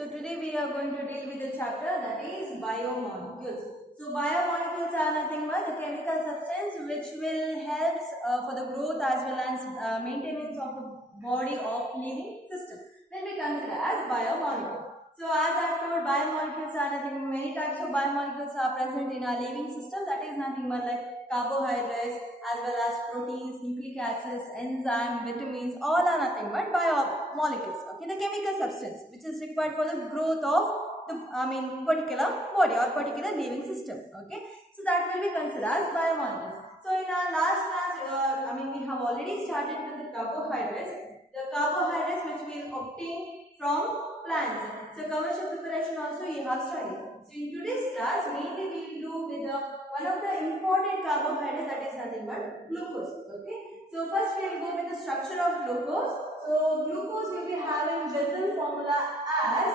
So today we are going to deal with the chapter that is biomolecules. So biomolecules are nothing but the chemical substance which will help for the growth as well as maintenance of the body of living system. Then we consider as biomolecules. So as I have told, biomolecules are nothing, many types of biomolecules are present in our living system. That is nothing but like carbohydrates as well as proteins, nucleic acids, enzymes, vitamins, all are nothing but biomolecules. Okay, the chemical substance which is required for the growth of the particular body or particular living system. Okay, so that will be considered as biomolecules. So in our last class, we have already started with the carbohydrates. The carbohydrates which we will obtain from plants. So commercial preparation also you have studied. So in today's class, mainly we will do with one of the important carbohydrates, that is nothing but glucose. Okay. So first we will go with the structure of glucose. So glucose will be having general formula as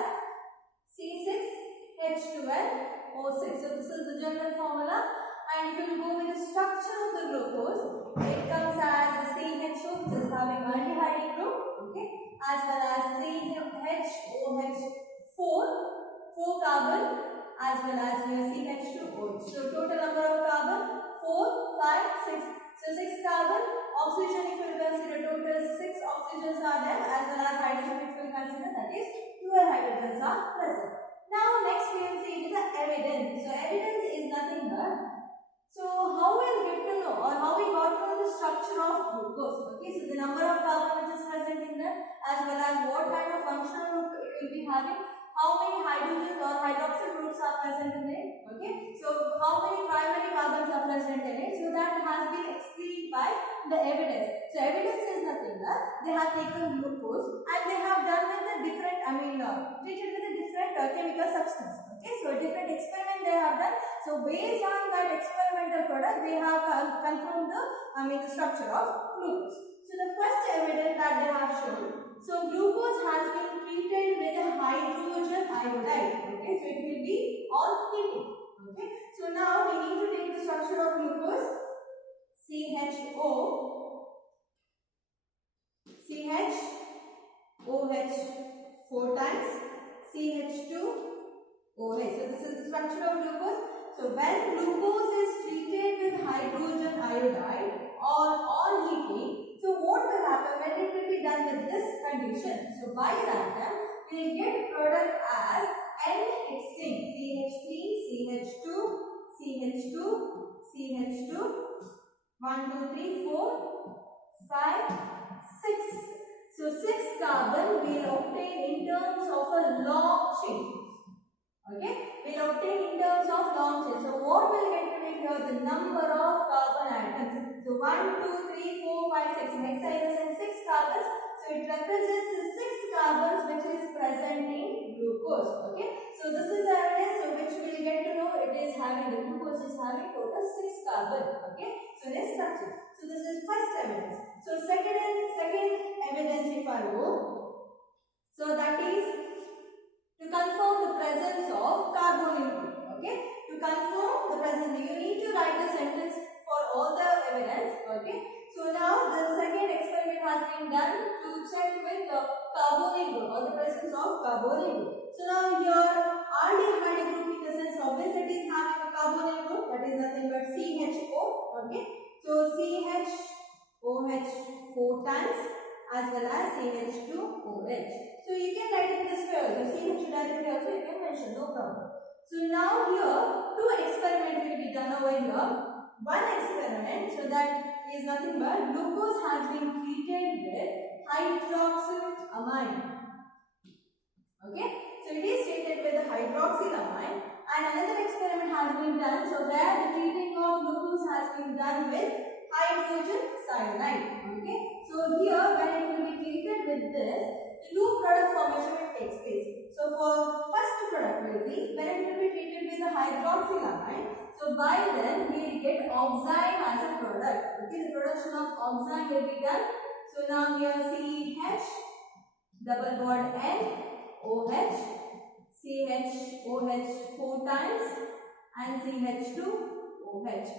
C6H12O6. So this is the general formula. And if you will go with the structure of the glucose, it comes as CHO, which is having aldehyde group, okay, as well as CHOH4, 4 carbon, as well as here CH2OH. So total number of carbon 4, 5, 6. So 6 carbon. Oxygen, if you will consider, total 6 oxygens are there, as well as hydrogen, if you will consider, that is 12 hydrogens are present. Now next we will see the evidence. So evidence is nothing but, so how we get to know or how we got to know the structure of glucose. Okay, so the number of carbon which is present in there, as well as what kind of functional group it will be having, how many hydrogen or hydroxyl groups are present in it. Okay, so how many primary carbons are present in it. So that has been explained by the evidence. So evidence is nothing but they have taken glucose and they have done with the different, treated with a different chemical substance. Okay, so different experiment they have done. So based on that experimental product, they have confirmed the structure of glucose. So the first evidence that they have shown, so glucose has been treated with a hydrogen iodide. Okay, so it will be on heating. Okay, so now we need to take the structure of glucose. CHOH 4 times, CH2OH. So this is the structure of glucose. So when glucose is treated with hydrogen iodide or on heating, so what will happen when it will be done with this condition? So by that time, we will get product as N-hexane, CH3, CH2, CH2, CH2, 1, 2, 3, 4, 5, 6. So 6 carbon we will obtain in terms of a long chain. Okay, we will obtain in terms of long chain. So what will get to be here? The number of carbon atoms. So 1, 2, 3, 4, 5, 6. Hexane and 6 carbons. So it represents the 6 carbons which is present in glucose. Okay, so this is the evidence. So which we will get to know it is having, the glucose is having total 6 carbon. Okay, so this structure. So this is first evidence. So second evidence if I go, so that is to confirm the presence of carbonyl group. Okay, to confirm the presence, you need to write the sentence for all the evidence. Okay, so now the second experiment has been done to check with the carbonyl group or the presence of carbonyl group. So now your aldehyde group, in the sense obviously it is having a carbonyl group, that is nothing but CHO. Okay, so CHOH 4 times, as well as CH2OH. So you can write in this way also, CH directly also you can mention, no problem. So now here 2 experiments will be done over here. One experiment, so that is nothing but glucose has been treated with hydroxylamine. Okay, so it is treated with the hydroxylamine, and another experiment has been done, so where the treating of glucose has been done with hydrogen cyanide. Okay, so here when it will be treated with this, the new product formation will take place. So for first product will be when it will be treated with the hydroxylamine, so by then we will get oxime as a product. Okay, the production of oxime will be done. So now here CH double bond N OH, CHOH 4 times and CH2OH.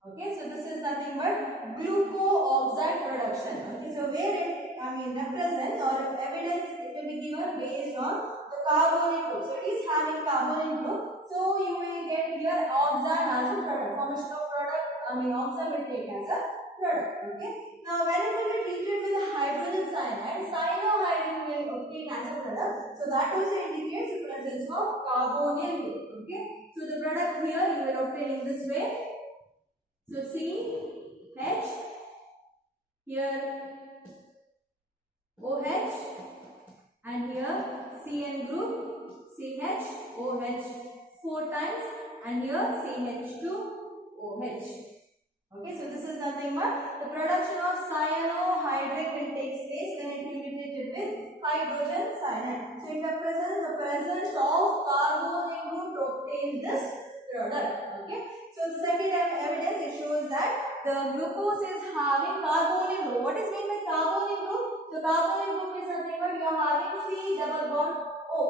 Okay, so this is nothing but glucooxide production. Okay, so where it represents or evidence it will be given based on the carbon carbonic group. So it is having carbonic group. So you will get here oxide as a product. Formation of product, oxide will take as a product. Okay. Now when it will be treated with a hydrogen cyanide, cyanohydrin will obtain as a product. So that also indicates the presence of carbonyl group. Okay. So the product here you will obtain in this way. So CH, here OH, and here CN group, CH, OH 4 times, and here CH2OH. Okay, so this is nothing but the production of cyanohydrin will take place when it will be treated with hydrogen cyanide. So it represents the presence of carbonyl group to obtain this product. Okay, so the second evidence, it shows that the glucose is having carbonyl group. What is meant by carbonyl group? So carbonyl group is nothing but you are having C double bond O.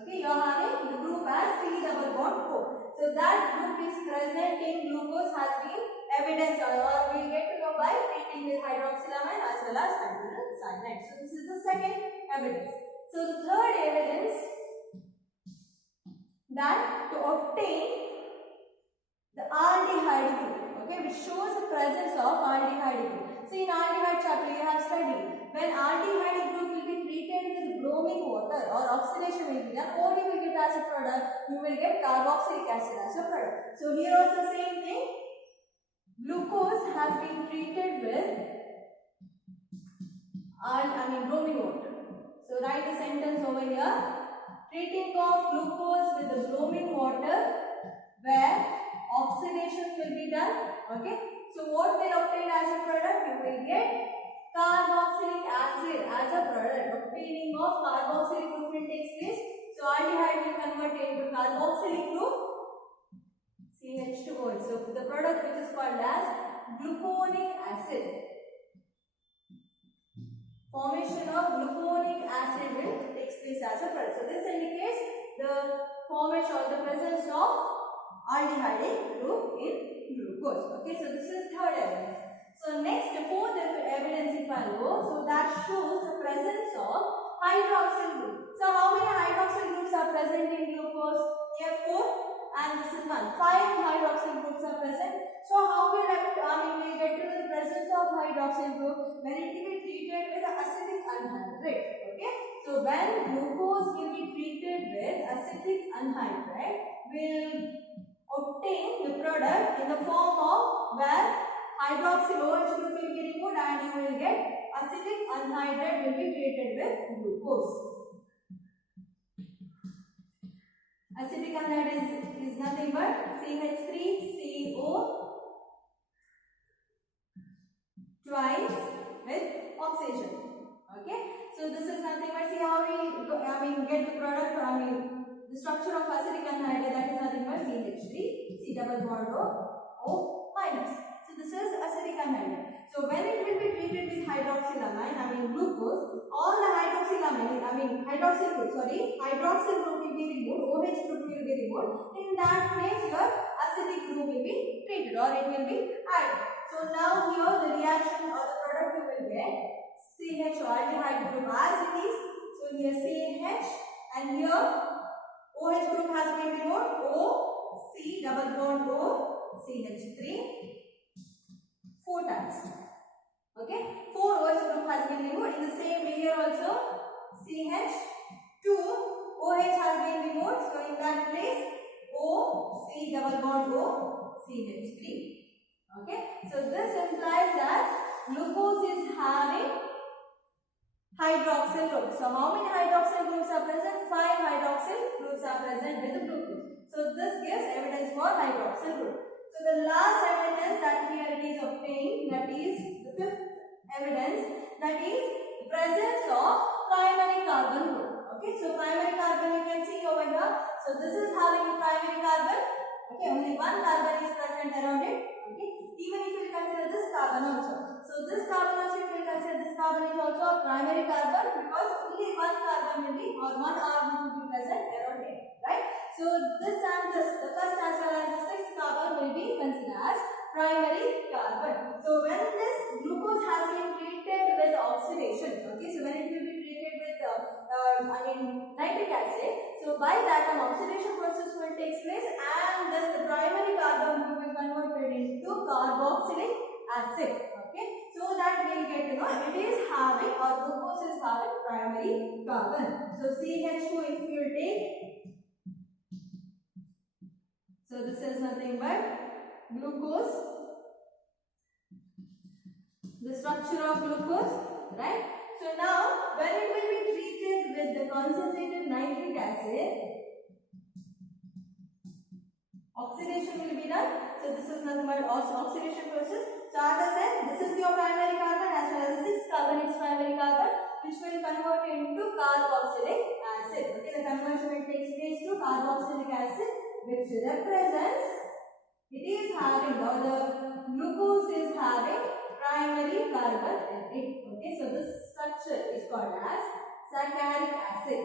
Okay, you are having the group as C double bond O. So that group is present in glucose has been evidenced, or we get to know by treating with hydroxylamine as well as hydrogen cyanide. So this is the second evidence. So the third evidence, that to obtain the aldehyde group, okay, which shows the presence of aldehyde group. So in aldehyde chapter you have studied, when aldehyde group will be treated with broming water or oxidation will be done, what you will get as a product? You will get carboxylic acid as a product. So here also same thing, glucose has been treated with broming water. So write a sentence over here, treating of glucose with the broming water where oxidation will be done. Okay, so what will obtain as a product? You will get carboxylic acid as a product. Obtaining of carboxylic group will take place. So aldehyde will convert into carboxylic group, CH2OH. So the product which is called as gluconic acid. Formation of gluconic acid will take place as a product. So this indicates the formation or the presence of aldehyde group in glucose. Okay, so this is third evidence. So next, fourth evidence if I go, so that shows the presence of hydroxyl group. So how many hydroxyl groups are present in glucose? Here 4 and this is 1. 5 hydroxyl groups are present. So how will we get to the presence of hydroxyl group? When it will be treated with acetic anhydride. Okay, so when glucose will be treated with acetic anhydride, will obtain the product in the form of where hydroxyl OH group will be removed and you will get acetic anhydride will be treated with glucose. Acetic anhydride is nothing but CH3CO twice with oxygen. Okay, so this is nothing but, see how we get the product, the structure of acetic anhydride, that is nothing but CH3, C double bond O minus. So this is acetic anhydride. So when it will be treated with hydroxylamine, glucose, all the hydroxyl group will be removed, OH group will be removed. In that place your acidic group will be treated or it will be added. So now here the reaction or the product you will get CH aldehyde group as it is. So here CH and here OH group has been removed, O, C double bond O, CH3 4 times. Okay, 4 OH group has been removed. In the same way here also CH2 OH has been removed. So in that place O, C double bond O, CH3. Okay, so this implies that glucose is having hydroxyl group. So how many hydroxyl groups are present? 5 hydroxyl groups are present with the glucose. So this gives evidence for hydroxyl group. So the last evidence that here it is obtained, that is the fifth evidence, that is the presence of primary carbon group. Okay, so primary carbon you can see over here. So this is having a primary carbon. Okay, only one carbon is present around it. Okay, even if you consider this carbon also. So this carbon also, if you consider this carbon is also a primary carbon because only one carbon will be or one R will be present around it, right? So this and this, the first as well as the sixth carbon will be considered as primary carbon. So when this glucose has been treated with oxidation, okay, so when it will be treated with nitric acid. So by that an oxidation process will take place, and thus the primary carbon group will converted into carboxylic acid. Okay, so that we'll get to know it is having, or glucose is having primary carbon. So CH2 if you take, so this is nothing but glucose, the structure of glucose, right? So now when it will be treated with the concentrated nitric acid, oxidation will be done. So this is nothing but oxidation process. So as I said, this is your primary carbon as well as the 6 carbon is primary carbon, which will convert into carboxylic acid. Okay, the conversion will take place to carboxylic acid, which represents it is having, or the glucose is having primary carbon in it. Okay, so this structure is called as saccharinic acid.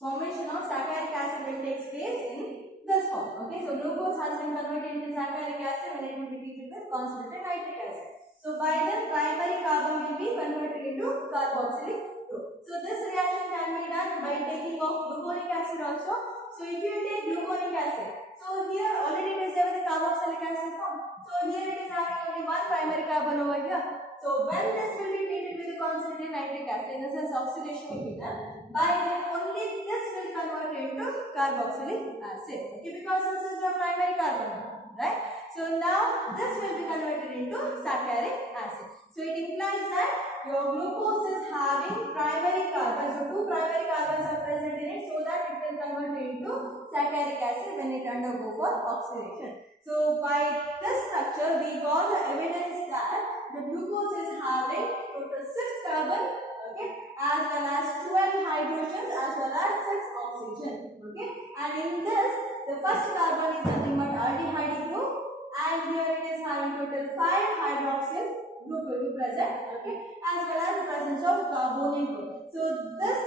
Formation of saccharinic acid will take place in this form. Okay, so glucose has been converted into saccharinic acid when it will be treated with concentrated nitric acid. So by then primary carbon will be converted into carboxylic group. So this reaction can be done by taking of gluconic acid also. So if you take gluconic acid, so here already it is there with the carboxylic acid form. So here it is having only one primary carbon over here. So when this will be treated with the concentrated nitric acid, in the sense oxidation will be done, by then only this will convert into carboxylic acid. Okay, because this is your primary carbon, right? So now this will be converted into saccharinic acid. So it implies that your glucose is having primary carbon. So two primary carbons are present in it, so that it will convert into saccharinic acid when it undergo for oxidation. So by this structure, we got the evidence that the glucose is having total 6 carbon, okay, as well as 12 hydrogens as well as 6 oxygen. Okay, and in this, the first carbon is nothing but aldehyde group, and here it is having total 5 hydroxyl group will be present, okay, as well as the presence of carbonyl group. So this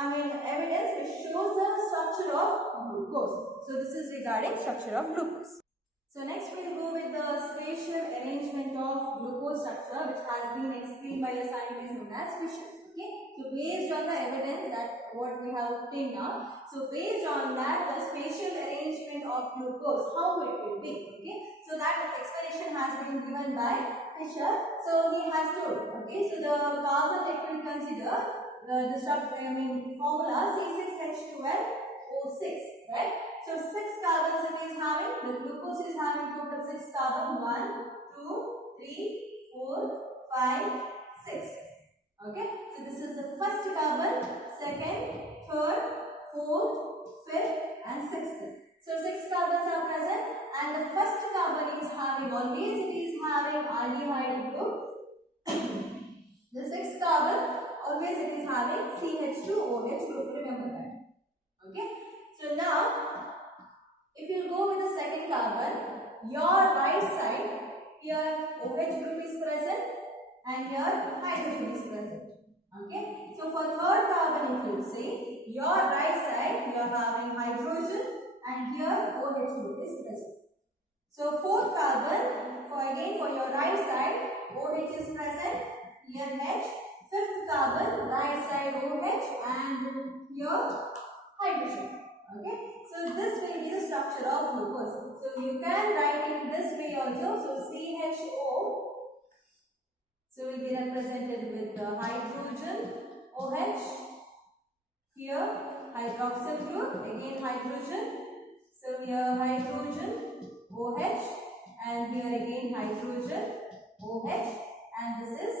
evidence which shows the structure of glucose. So this is regarding structure of glucose. So next we will go with the spatial arrangement of glucose structure, which has been explained by a scientist known as Fischer. Okay, so based on the evidence that what we have obtained now, so based on that the spatial arrangement of glucose, how it will be. Okay, so that explanation has been given by Fischer. So he has told. Okay, so the carbon that we consider the formula C6H12O6, right? So 6 carbons it is having, the glucose is having total 6 carbon, 1, 2, 3, 4, 5, 6. Okay, so this is the first carbon, second, third, fourth, fifth and sixth. So 6 carbons are present, and the first carbon is having, always it is having aldehyde group. The 6th carbon, always it is having CH2OH group, remember that. Okay, so now if you go with the second carbon, your right side, here OH group is present and here hydrogen is present. Okay, so for third carbon if you say, your right side you are having hydrogen and here OH group is present. So fourth carbon, for your right side, OH is present, here H. Fifth carbon, right side OH and here hydrogen. Okay, so this will be the structure of glucose. So you can write in this way also. So CHO, so will be represented with the hydrogen OH, here hydroxyl group, again hydrogen. So here hydrogen OH and here again hydrogen OH, and this is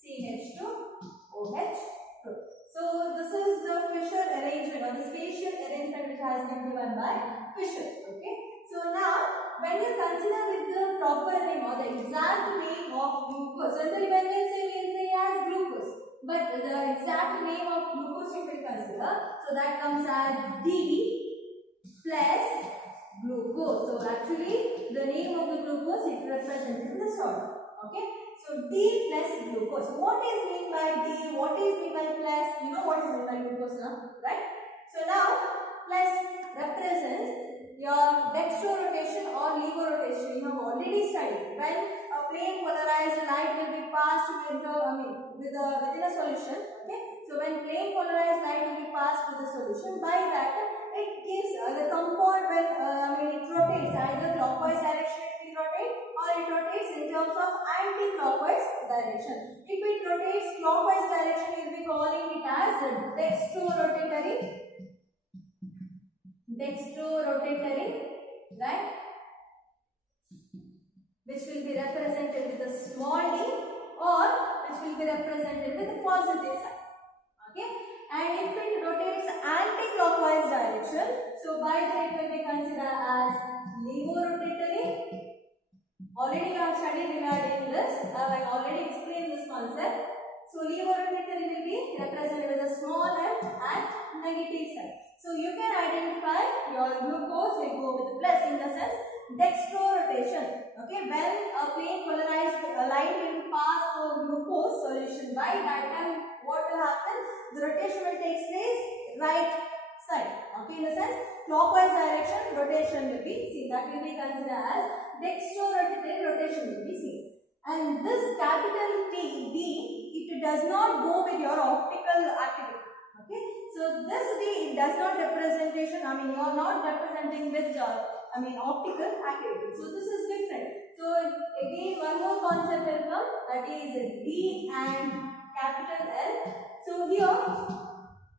CH2OH group. So this is the Fischer arrangement or the spatial arrangement which has been given by Fischer. Okay. So now when you consider with the proper name or the exact name of glucose, generally when we say as glucose, but the exact name of glucose if we consider, so that comes as D plus glucose. So actually the name of the glucose is represented in this order. Okay. So D plus glucose. What is meant by D? What is meant by plus? You know what is meant by glucose now, right? So now plus represents your dextro rotation or levo rotation. You have already studied when a plain polarized light will be passed with the, within a solution. Okay, so when plain polarized light will be passed with the solution, by that it gives the compound when it rotates either clockwise direction it will rotate, or it rotates in terms of anti-clockwise direction. If it rotates clockwise direction, we will be calling it as dextrorotatory, right? Which will be represented with a small d, or which will be represented with a positive sign. Okay, and if it rotates anti-clockwise direction, so by that will be considered as levorotatory. Already you have studied regarding this. I already explained this concept. So levorotatory will be represented with a small m and negative sign. So you can identify your glucose will go with plus in the sense dextrorotation. Okay, when a plain polarized light will pass through glucose solution, by that time what will happen? The rotation will take place right side. Okay, in the sense clockwise direction rotation will be seen. That will be considered as dextrorotatory rotation will be seen. And this capital T, D, it does not go with your optical activity. Okay, so this D, it does not representation. You are not representing with optical activity. So this is different. So again, one more concept will come, that is D and capital L. So here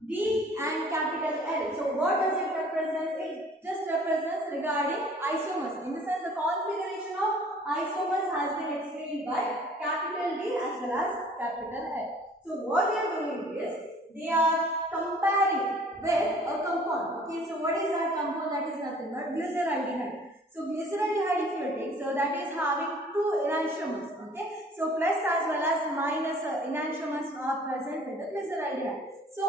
D and capital L. So what does it represent? It just represents regarding isomers. In the sense, the configuration of isomers has been explained by capital D as well as capital L. So what they are doing is they are comparing with a compound. Okay, so what is that compound? That is nothing but glyceraldehyde. So glyceraldehyde, if you take, so that is having two enantiomers. Okay, so plus as well as minus enantiomers are present with the glyceraldehyde. So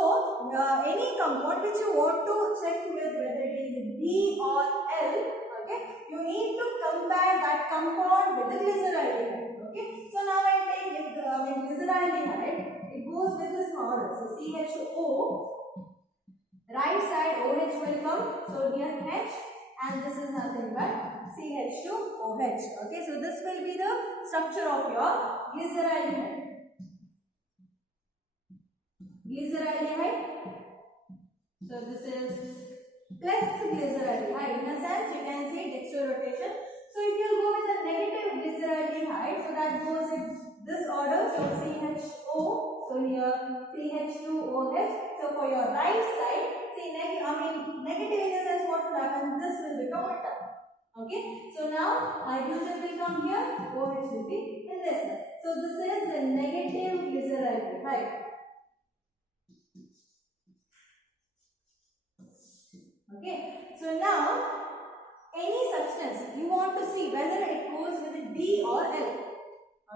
any compound which you want to check with whether it is D or L, okay, you need to compare that compound with the glyceraldehyde. Okay, so now I take if the glyceraldehyde, it goes with this order. So CHO, right side OH will come. So here H, and this is nothing but CH2OH. Okay, so this will be the structure of your glyceraldehyde. So this is plus glyceraldehyde. In a sense, you can see dextrorotation. So if you go with the negative glyceraldehyde, so that goes in this order. So CHO. So here CH2OH. So for your right side, see negative in the sense what will happen? This will become a term. Okay. So now hydrogen will come here. OH will be in this side. So this is the negative glyceraldehyde. Okay, so now any substance you want to see whether it goes with a D or L.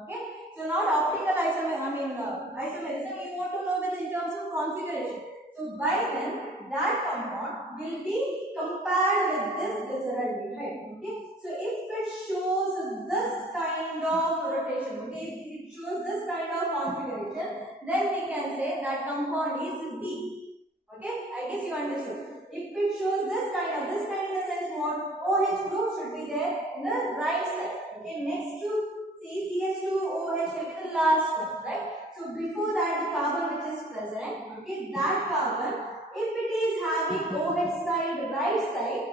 Okay, so not optical isomerism. You want to know whether in terms of configuration. So by then that compound will be compared with this glyceraldehyde. Okay, so if it shows this kind of rotation, okay, if it shows this kind of configuration, then we can say that compound is D. Okay, I guess you understood. If it shows this kind in the sense what OH group should be there in the right side. Okay, next to CH2OH will be the last one, right? So before that the carbon which is present, okay, that carbon, if it is having OH side right side,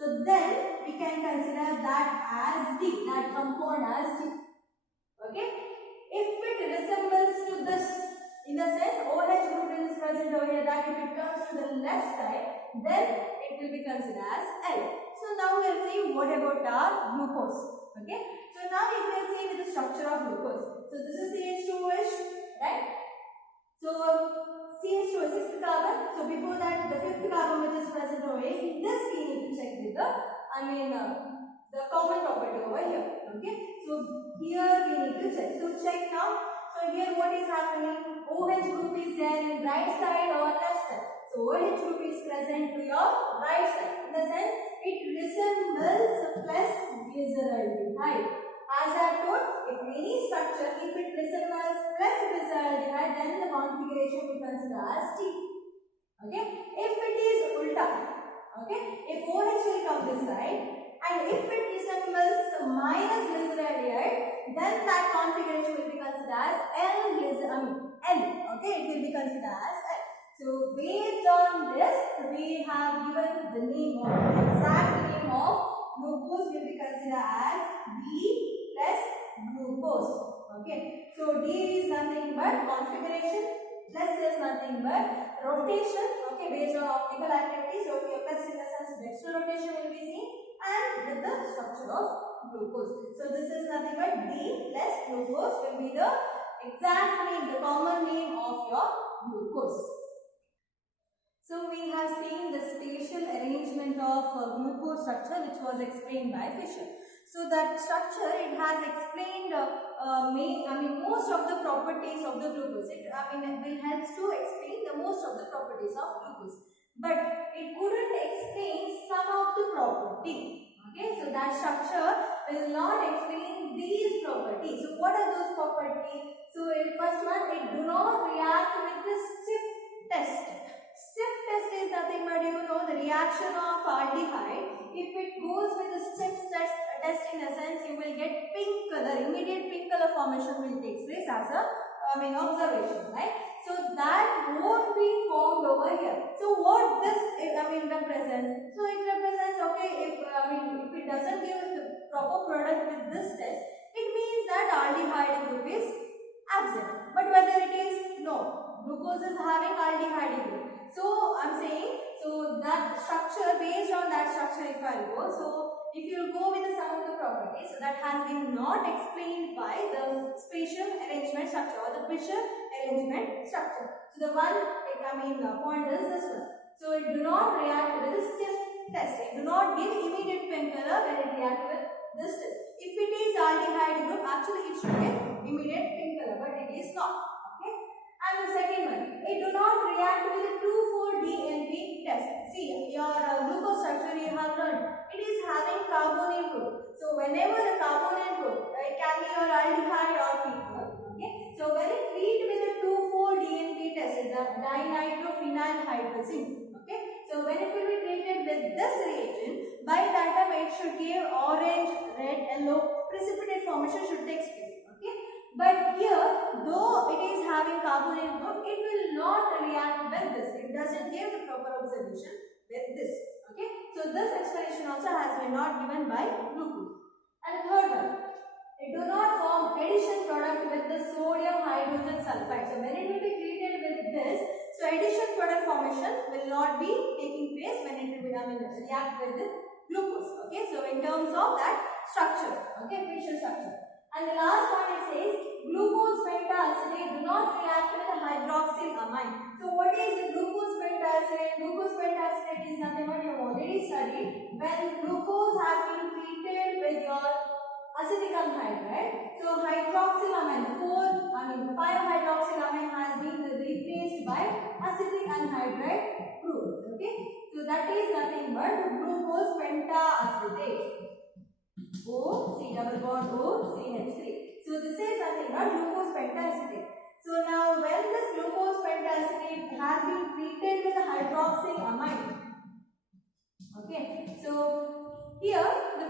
so then we can consider that as D, that compound as D. Okay, if it resembles to this, in the sense OH group is present over here, that if it comes to the left side, then it will be considered as L. So now we will see what about our glucose. Okay, so now if we see with the structure of glucose, so this is CH2OH, right? So CH2 is 6th carbon. So before that the 5th carbon which is present over here, in this we need to check with the the common property over here. Okay, so here we need to check. So check now. So here what is happening? OH group is there in right side or left side. So OH group is present to your right side. In the sense it resembles plus glyceraldehyde. As I told, if any structure, if it resembles plus glyceraldehyde, then the configuration we consider as T. Okay. If it is ulta, okay, if OH will come this side, And if it resembles minus glyceraldehyde, then that configuration will be considered as L. Okay, it will be considered as L. So based on this, we have given the name of exact name of glucose will be considered as D plus glucose. Okay, so D is nothing but configuration, plus is nothing but rotation. Okay, based on optical activity. So here plus in the sense dextral rotation will be seen, and with the structure of glucose. So this is nothing but D plus glucose will be the exact name, the common name of your glucose. So we have seen the spatial arrangement of glucose structure, which was explained by Fischer. So that structure, it has explained most of the properties of the glucose. It will help to explain the most of the properties of glucose, but it couldn't explain some of the property. Okay, so that structure will not explain these properties. So what are those properties? So first one, it do not react with the stiff test. Stiff test is nothing but the reaction of aldehyde. If it goes with the stiff test in a sense, you will get pink color, immediate pink color formation will take place as a observation, right? So that won't be formed over here. So what this represents? So it represents, okay, if it doesn't give the proper product with this test, it means that aldehyde group is absent. But whether it is no, glucose is having aldehyde group. So I'm saying, so that structure, based on that structure if I go, so if you go with some of the properties, so that has been not explained by the spatial arrangement structure or the Fischer arrangement structure. So the one, point is this one. So it do not react with this test. It do not give immediate pink color when it reacts with this test. If it is aldehyde group, actually it should get immediate pink color, but it is not. And the second one, it do not react with the 2,4-DNP test. See, your glucose structure you have learned, it is having carbonyl group. So whenever the carbonyl group, it can be your aldehyde or ketone. Okay. So when it treat with the 2,4-DNP test, the dinitrophenoylhydrazine. Okay. So when it will be treated with this reagent, by that time it should give orange, red, yellow precipitate formation should take place. But here, though it is having carbonyl group, it will not react with this. It doesn't give the proper observation with this. Okay. So this explanation also has been not given by glucose. And the third one, it do not form addition product with the sodium hydrogen sulfide. So when it will be treated with this, so addition product formation will not be taking place when it will react with the glucose. Okay. So in terms of that structure, okay, Fischer structure. And the last one it says glucose pentaacetate do not react with the hydroxylamine. So what is the glucose pentaacetate? Glucose pentaacetate is nothing but you have already studied when glucose has been treated with your acetic anhydride. So hydroxylamine 5-hydroxylamine has been replaced by acetic anhydride group. Okay, so that is nothing but glucose pentaacetate. O C double bond O CH3. So this is nothing but glucose pentaacetate. So now when this glucose pentaacetate has been treated with a hydroxylamine, okay. So here the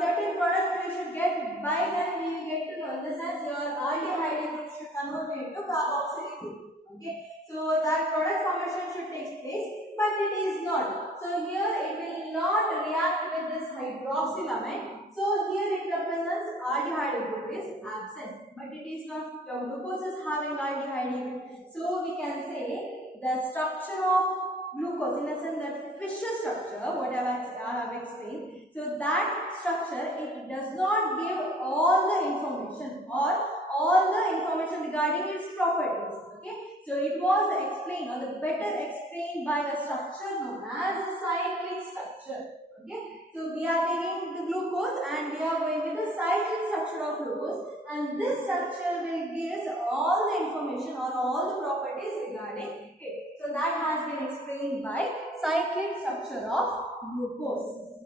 certain product we should get, by then we will get to know, in the sense your aldehyde group should convert into carboxylic group. Okay. So that product formation should take place, but it is not. So here it will not react with this hydroxylamine. So here it represents aldehyde group is absent, but it is not. Your glucose is having aldehyde group. So we can say the structure of glucose, in a sense that Fischer structure, whatever I have explained. So that structure, it does not give all the information or all the information regarding its properties. Okay. So it was explained, or the better explained by a structure known as a cyclic structure. Okay. So we are taking the glucose and we are going with the cyclic structure of glucose, and this structure will give all the information or all the properties regarding it. So that has been explained by cyclic structure of glucose.